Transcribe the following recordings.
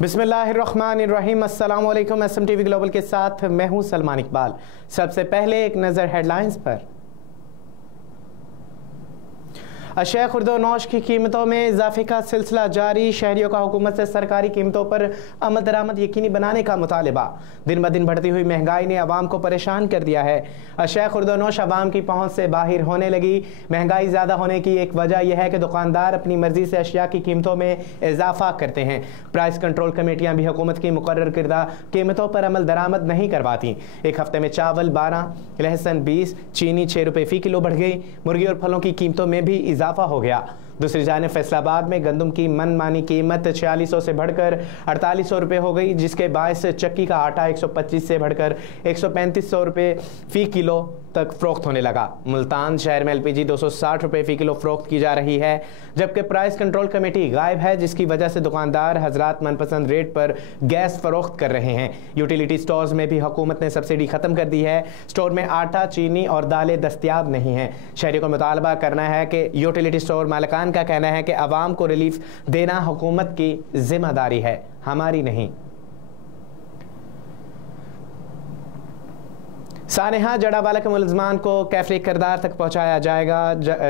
बिस्मिल्लाहिर्रहमानिर्रहीम। अस्सलाम वालेकुम। SMTV ग्लोबल के साथ मैं हूं सलमान इकबाल। सबसे पहले एक नज़र हेडलाइंस पर। अशिया खुर्द-ओ-नौश की कीमतों में इजाफे का सिलसिला जारी। शहरियों का हुकूमत से सरकारी कीमतों पर अमल दरामद यकीनी बनाने का मुतालिबा। दिन ब दिन बढ़ती हुई महंगाई ने अवाम को परेशान कर दिया है। अशिया खुर्द-ओ-नौश अवाम की पहुँच से बाहर होने लगी। महंगाई ज़्यादा होने की एक वजह यह है कि दुकानदार अपनी मर्जी से अशिया की कीमतों में इजाफा करते हैं। प्राइस कंट्रोल कमेटियाँ भी हुकूमत की मुकर्रर किरदा कीमतों पर अमल दरामद नहीं करवाती। एक हफ्ते में चावल 12, लहसुन 20, चीनी 6 रुपये फ़ी किलो बढ़ गई। मुर्गी और फलों की कीमतों में भी इजाफा हो गया। दूसरी जानिब फैसलाबाद में गंदम की मनमानी कीमत 4600 से बढ़कर 4800 रुपये हो गई, जिसके बायस चक्की का आटा 125 से बढ़कर 13500 रुपये फ़ी किलो तक फ़रोख्त होने लगा। मुल्तान शहर में LPG 260 रुपये फ़ी किलो फ़रोख्त की जा रही है, जबकि प्राइस कंट्रोल कमेटी गायब है, जिसकी वजह से दुकानदार हजरात मनपसंद रेट पर गैस फ़रोख्त कर रहे हैं। यूटिलिटी स्टोर्स में भी हुकूमत ने सब्सिडी ख़त्म कर दी है। स्टोर में आटा, चीनी और दालें दस्तियाब नहीं हैं। शहरियों को मुतालबा करना है कि यूटिलिटी स्टोर मालिकान का कहना है कि आवाम को रिलीफ देना हुकूमत की जिम्मेदारी है, हमारी नहीं। सानेहा जड़ावाला के मुलजमान को कैफरी किरदार तक पहुँचाया जाएगा।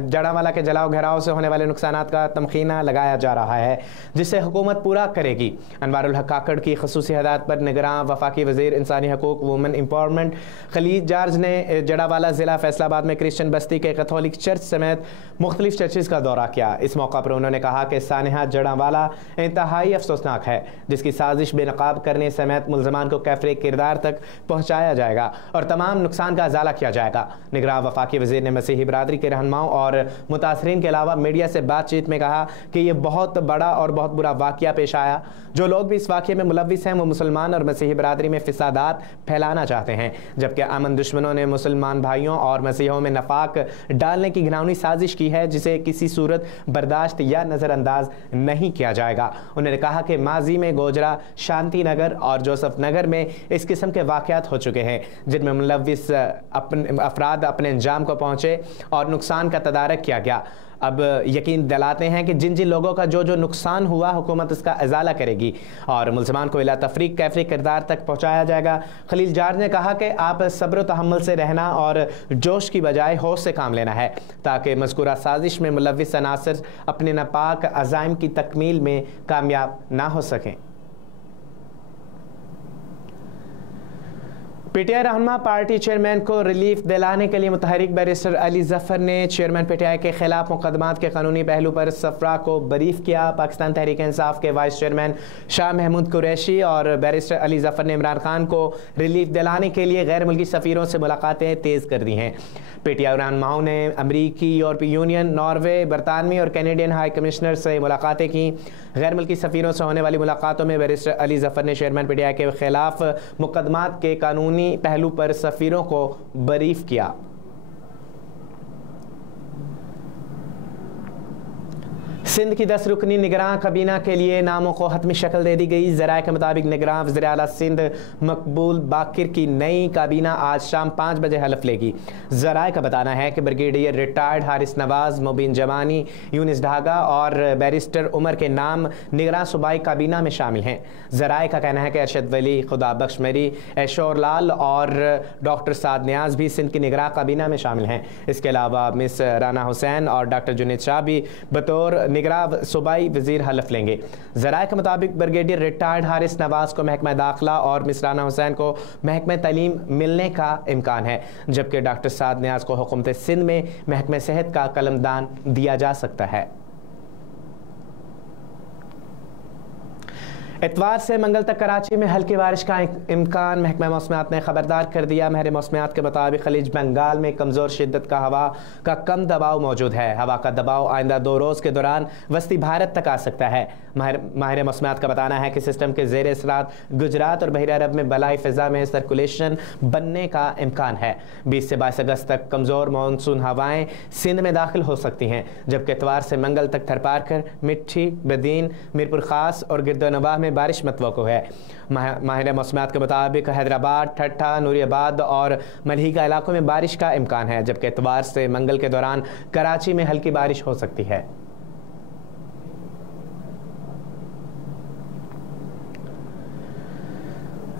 जड़ावाला के जलाओ घेराव से होने वाले नुकसानात का तमखीना लगाया जा रहा है, जिसे हुकूमत पूरा करेगी। अनवारुल हक काकड़ की खसूसी हदायत पर निगरान वफाकी वज़ीर इंसानी हकूक़ वुमन एम्पावरमेंट खलीज जार्ज ने जड़ावाला ज़िला फैसलाबाद में क्रिश्चियन बस्ती के कैथोलिक चर्च समेत मुख्तलिफ चर्चेज़ का दौरा किया। इस मौका पर उन्होंने कहा कि सानेहा जड़ावाला इंतहाई अफसोसनाक है, जिसकी साजिश बेनकाब करने समेत मुलजमान को कैफरी किरदार तक पहुँचाया जाएगा और तमाम नुकसान का अजाला किया जाएगा। निगरान वफाकी वज़ीर ने मसीही बरादरी के रहनुमाओं और मुतासरीन के अलावा मीडिया से बातचीत में कहा कि यह बहुत बड़ा और बहुत बुरा वाक़या पेश आया। जो लोग भी इस वाक़े में मुलव्विस हैं वो मुसलमान और मसीही बरादरी में फिसादात फैलाना चाहते हैं, जबकि अमन दुश्मनों ने मुसलमान भाइयों और मसीहों में नफाक डालने की घिनौनी साजिश की है, जिसे किसी सूरत बर्दाश्त या नज़रअंदाज नहीं किया जाएगा। उन्होंने कहा कि माजी में गोजरा, शांति नगर और जोसफ नगर में इस किस्म के वाक़यात हो चुके हैं, जिनमें मुलव्विस अफराद अपने अंजाम को पहुँचे और नुकसान का तदारक किया गया। अब यकीन दिलाते हैं कि जिन जिन लोगों का जो जो नुकसान हुआ हुकूमत उसका अजाला करेगी और मुसलमान को इला तफरीक कैफरी किरदार तक पहुँचाया जाएगा। खलील जार्ज ने कहा कि आप सब्र तहम्मुल से रहना और जोश की बजाय होश से काम लेना है, ताकि मज़कूरा साजिश में मुलव्विस अनासर अपने नापाक अज़ाइम की तकमील में कामयाब ना हो सकें। PTI रहनुमा पार्टी चेयरमैन को रिलीफ दिलाने के लिए मुतहरिक बैरिस्टर अली ज़फ़र ने चेयरमैन PTI के खिलाफ मुकदमात के कानूनी पहलू पर सफरा को बरीफ किया। पाकिस्तान तहरीक इंसाफ के वाइस चेयरमैन शाह महमूद कुरैशी और बैरिस्टर अली ज़फ़र ने इमरान खान को रिलीफ दिलाने के लिए गैर मुल्की सफ़ीरों से मुलाकातें तेज़ कर दी हैं। PTI रहनुमाओं ने अमरीकी, यूरोपीय यूनियन, नॉर्वे, बरतानवी और कैनेडियन हाई कमिश्नर से मुलाकातें की। गैर मुल्की सफ़ीरों से होने वाली मुलाकातों में बैरिस्टर अली ज़फ़र ने चेयरमैन PTI के खिलाफ मुकदमात के कानूनी पहलू पर सफ़ीरों को बरीफ किया। सिंध की 10 रुकनी निगरान काबीना के लिए नामों को हतमी शक्ल दे दी गई। ज़राए के मुताबिक निगरान वज़ीर आला सिंध मकबूल बाकिर की नई काबीना आज शाम 5 बजे हलफ लेगी। ज़राए का बताना है कि ब्रिगेडियर रिटायर्ड हारिस नवाज, मुबीन जमानी, यूनिस ढागा और बैरिस्टर उमर के नाम निगरान सूबाई काबीना में शामिल हैं। ज़राए का कहना है कि अरशद वली, खुदा बख्श मेरी, ऐशोर लाल और डॉक्टर साद नियाज भी सिंध की निगरान काबीना में शामिल हैं। इसके अलावा मिस राना हुसैन और डॉक्टर जुनेद शाह भी बतौर निगरान सूबाई वज़ीर हलफ लेंगे। ज़राए के मुताबिक ब्रिगेडियर रिटायर्ड हारिस नवाज को महकमा दाखिला और मिस राना हुसैन को महकमा तालीम मिलने का इम्कान है, जबकि डॉक्टर साद नियाज को हुकूमत सिंध में महकमा सेहत का कलमदान दिया जा सकता है। इतवार से मंगल तक कराची में हल्की बारिश का इम्कान महकमा मौसमियात ने खबरदार कर दिया। महर मौसमियात के मुताबिक खलीज बंगाल में कमज़ोर शिद्दत का हवा का कम दबाव मौजूद है। हवा का दबाव आइंदा 2 रोज़ के दौरान वस्ती भारत तक आ सकता है। माहिर मौसमियात का बताना है कि सिस्टम के ज़ेर असरात गुजरात और बहरा अरब में बलाई फ़िज़ा में सर्कुलेशन बनने का इम्कान है। 20 से 22 अगस्त तक कमज़ोर मानसून हवाएँ सिंध में दाखिल हो सकती हैं, जबकि इतवार से मंगल तक थरपारकर, मिट्टी, बदीन, मीरपुर ख़ास और गिरदोनवाह में बारिश मतवक्को है। माहिर मौसमियात के मुताबिक हैदराबाद, ठट्ठा, नूरियाबाद और मलहिका इलाकों में बारिश का इम्कान है, जबकि इतवार से मंगल के दौरान कराची में हल्की बारिश हो सकती है।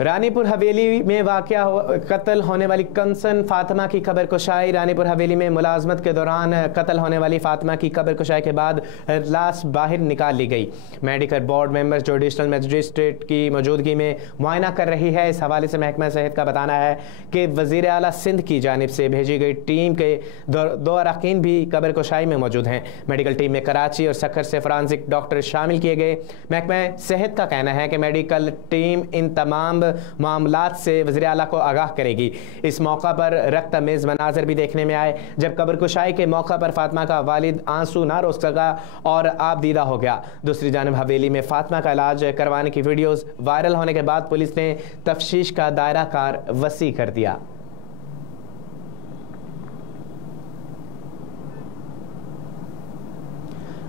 रानीपुर हवेली में वाक़या कत्ल होने वाली कंसन फातिमा की खबर कुशाई। रानीपुर हवेली में मुलाजमत के दौरान कत्ल होने वाली फातिमा की खबर कुशाई के बाद लाश बाहर निकाल ली गई। मेडिकल बोर्ड मेंबर्स जो एडिशनल मजिस्ट्रेट की मौजूदगी में मुआयना कर रही है। इस हवाले से महकमा सेहत का बताना है कि वज़ीर आला सिंध की जानिब से भेजी गई टीम के दो अरकान भी खबर कुशाई में मौजूद हैं। मेडिकल टीम में कराची और सक्खर से फॉरेंसिक डॉक्टर शामिल किए गए। महकमा सेहत का कहना है कि मेडिकल टीम इन तमाम मामलात से वज़ीर आला को आगाह करेगी। इस मौका पर रक्त-मेज़ मनाज़र भी देखने में आए जब कब्र कुशाई के मौका पर फातिमा का वालिद आंसू ना रोक सका और आप दीदा हो गया। दूसरी जानब हवेली में फातिमा का इलाज करवाने की वीडियोज़ वायरल होने के बाद पुलिस ने तफ्तीश का दायरा कार वसी कर दिया।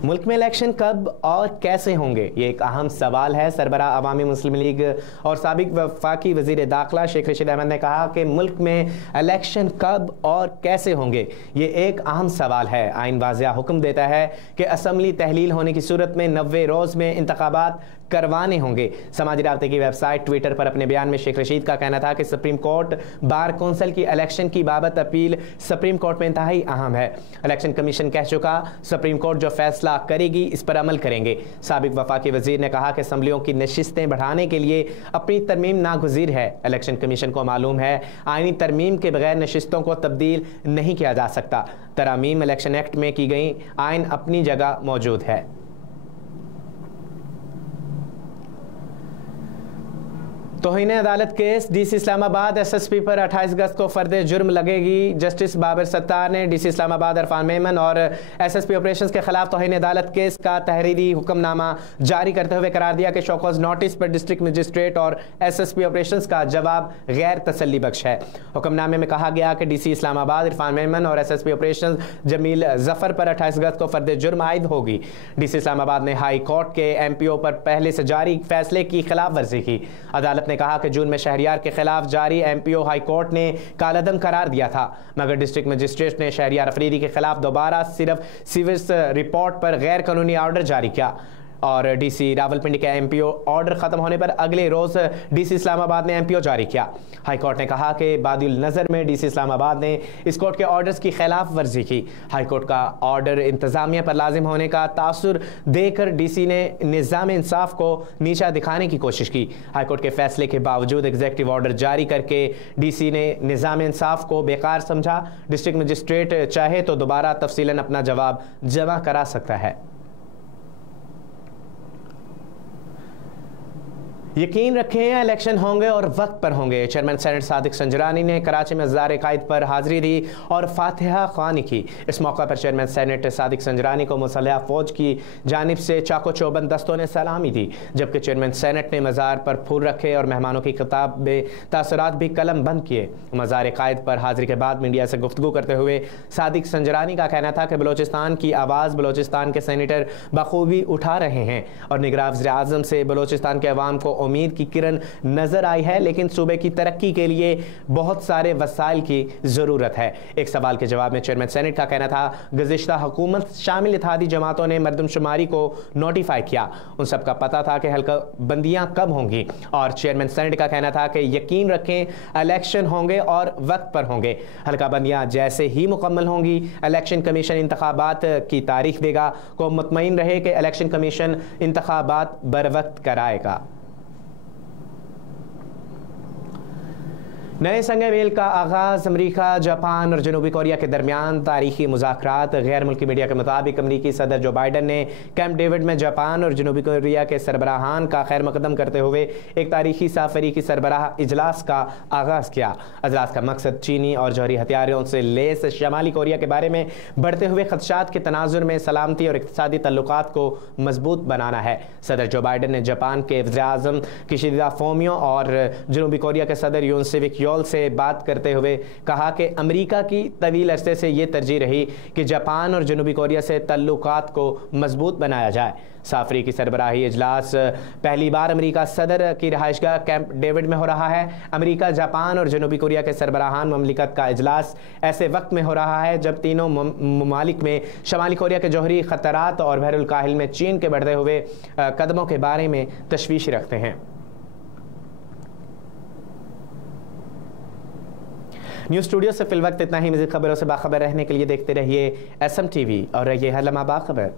मुल्क में इलेक्शन कब और कैसे होंगे, ये एक अहम सवाल है। सरबराह अवामी मुस्लिम लीग और साबिक वफाकी वज़ीर दाखिला शेख रशीद अहमद ने कहा कि मुल्क में इलेक्शन कब और कैसे होंगे ये एक अहम सवाल है। आइन वाज़िया हुक्म देता है कि असम्बली तहलील होने की सूरत में 90 रोज़ में इंतखाबात करवाने होंगे। समाजी राब्ते की वेबसाइट ट्विटर पर अपने बयान में शेख रशीद का कहना था कि सुप्रीम कोर्ट बार कौंसिल की इलेक्शन की बाबत अपील सुप्रीम कोर्ट में इंतहाई अहम है। इलेक्शन कमीशन कह चुका, सुप्रीम कोर्ट जो फैसला करेगी इस पर अमल करेंगे। साबिक वफाकी वजीर ने कहा कि असम्बलियों की नशिस्तें बढ़ाने के लिए अपनी तरमीम नागुज़ीर है। इलेक्शन कमीशन को मालूम है आईनी तरमीम के बगैर नशिस्तों को तब्दील नहीं किया जा सकता। तरामीम इलेक्शन एक्ट में की गई, आइन अपनी जगह मौजूद है। तौहीन अदालत केस, डीसी इस्लामाबाद एसएसपी पर 28 अगस्त को फर्द जुर्म लगेगी। जस्टिस बाबर सत्तार ने डीसी इस्लामाबाद इरफान मेमन और एसएसपी ऑपरेशंस के खिलाफ तौहीन अदालत केस का तहरीरी हुक्मनामा जारी करते हुए करार दिया कि शोकॉज नोटिस पर डिस्ट्रिक्ट मजिस्ट्रेट और एसएसपी ऑपरेशंस का जवाब गैर तसल्ली बख्श है। हुक्मनामे में कहा गया कि डीसी इस्लामाबाद इरफान मेमन और एसएसपी ऑपरेशंस जमील जफर पर 28 अगस्त को फर्द जुर्म आयद होगी। डीसी इस्लामाबाद ने हाई कोर्ट के एमपीओ पर पहले से जारी फैसले की खिलाफ वर्जी की। अदालत ने कहा कि जून में शहरियार के खिलाफ जारी एमपीओ हाई कोर्ट ने कालअदम करार दिया था, मगर डिस्ट्रिक्ट मजिस्ट्रेट ने शहरियार अफरीदी के खिलाफ दोबारा सिर्फ सिविल रिपोर्ट पर गैर कानूनी ऑर्डर जारी किया और डीसी रावलपिंडी का एमपीओ ऑर्डर खत्म होने पर अगले रोज डीसी इस्लामाबाद ने एमपीओ जारी किया। हाई कोर्ट ने कहा कि बादिल नजर में डीसी इस्लामाबाद ने इस कोर्ट के ऑर्डर्स की खिलाफ वर्जी की। हाई कोर्ट का ऑर्डर इंतजामिया पर लाजिम होने का तासुर देकर डीसी ने निज़ाम इंसाफ को नीचा दिखाने की कोशिश की। हाई कोर्ट के फैसले के बावजूद एग्जीक्यूटिव ऑर्डर जारी करके डीसी ने निज़ाम इंसाफ को बेकार समझा। डिस्ट्रिक्ट मजिस्ट्रेट चाहे तो दोबारा तफसीलन अपना जवाब जमा करा सकता है। यकीन रखें इलेक्शन होंगे और वक्त पर होंगे। चेयरमैन सेनेट सादिक संजरानी ने कराची में ज़ार कायद पर हाजिरी दी और फातिहा ख्वानी की। इस मौका पर चेयरमैन सेनेट सादिक संजरानी को मुसल्लह फ़ौज की जानिब से चाको चौबंद दस्तों ने सलामी दी, जबकि चेयरमैन सेनेट ने मज़ार पर फूल रखे और मेहमानों की किताब में तासुरात भी कलम बंद किए। मज़ार कायद पर हाजिरी के बाद मीडिया से गुफ्तगू करते हुए सादिक संजरानी का कहना था कि बलोचिस्तान की आवाज़ बलोचिस्तान के सेनेटर बखूबी उठा रहे हैं और निगरान वज़ीर आज़म से बलोचिस्तान के अवाम को उम्मीद की किरण नजर आई है, लेकिन सूबे की तरक्की के लिए बहुत सारे वसाइल की जरूरत है। एक सवाल के जवाब में चेयरमैन सेनेट का कहना था गुज़िश्ता हुकूमत शामिल इत्तेहादी जमातों ने मरदमशुमारी को नोटिफाई किया, उन सब का पता था कि हल्का बंदियां कब होंगी और चेयरमैन सेनेट का कहना था कि यकीन रखें इलेक्शन होंगे और वक्त पर होंगे। हल्का बंदियां जैसे ही मुकम्मल होंगी इलेक्शन कमीशन इंतखाबात की तारीख देगा। को मुतमईन रहे कि इलेक्शन कमीशन इंतखाबात बर वक्त कराएगा। नए संग मेल का आगाज़ अमरीका, जापान और जनूबी कोरिया के दरमियान तारीखी मुज़ाकरात। गैर मुल्की मीडिया के मुताबिक अमरीकी सदर जो बाइडन ने कैंप डेविड में जापान और जनूबी कोरिया के सरबराहान का खैर मकदम करते हुए एक तारीखी साफरी की सरबराह इजलास का आगाज़ किया। इजलास का मकसद चीनी और जौहरी हथियारों से लेस शमाली कोरिया के बारे में बढ़ते हुए खदशात के तनाजुर में सलामती और इक़्तिसादी तल्लुकात को मजबूत बनाना है। सदर जो बाइडन ने जापान के वज़ीर आज़म किशिदा फोमियो और जनूबी कोरिया के सदर यून सिविक से बात करते हुए कहा कि अमेरिका की तवील अरसे से ये तरजीह रही कि जापान और जनूबी कोरिया से तल्लुकात को मजबूत बनाया जाए। साफरी की सरबराही इजलास पहली बार अमेरिका सदर की रहायशगाह कैंप डेविड में हो रहा है। अमेरिका, जापान और जनूबी कोरिया के सरबराहान ममलिकत का इजलास ऐसे वक्त में हो रहा है जब तीनों ममालिक में शमाली कोरिया के जौहरी खतरात और बहरुल काहिल में चीन के बढ़ते हुए कदमों के बारे में तशवीश रखते हैं। न्यूज़ स्टूडियो से फिल वक्त इतना ही। मज़ीद खबरों से बाखबर रहने के लिए देखते रहिए SM TV और रहिए हर लम्हा बाखबर।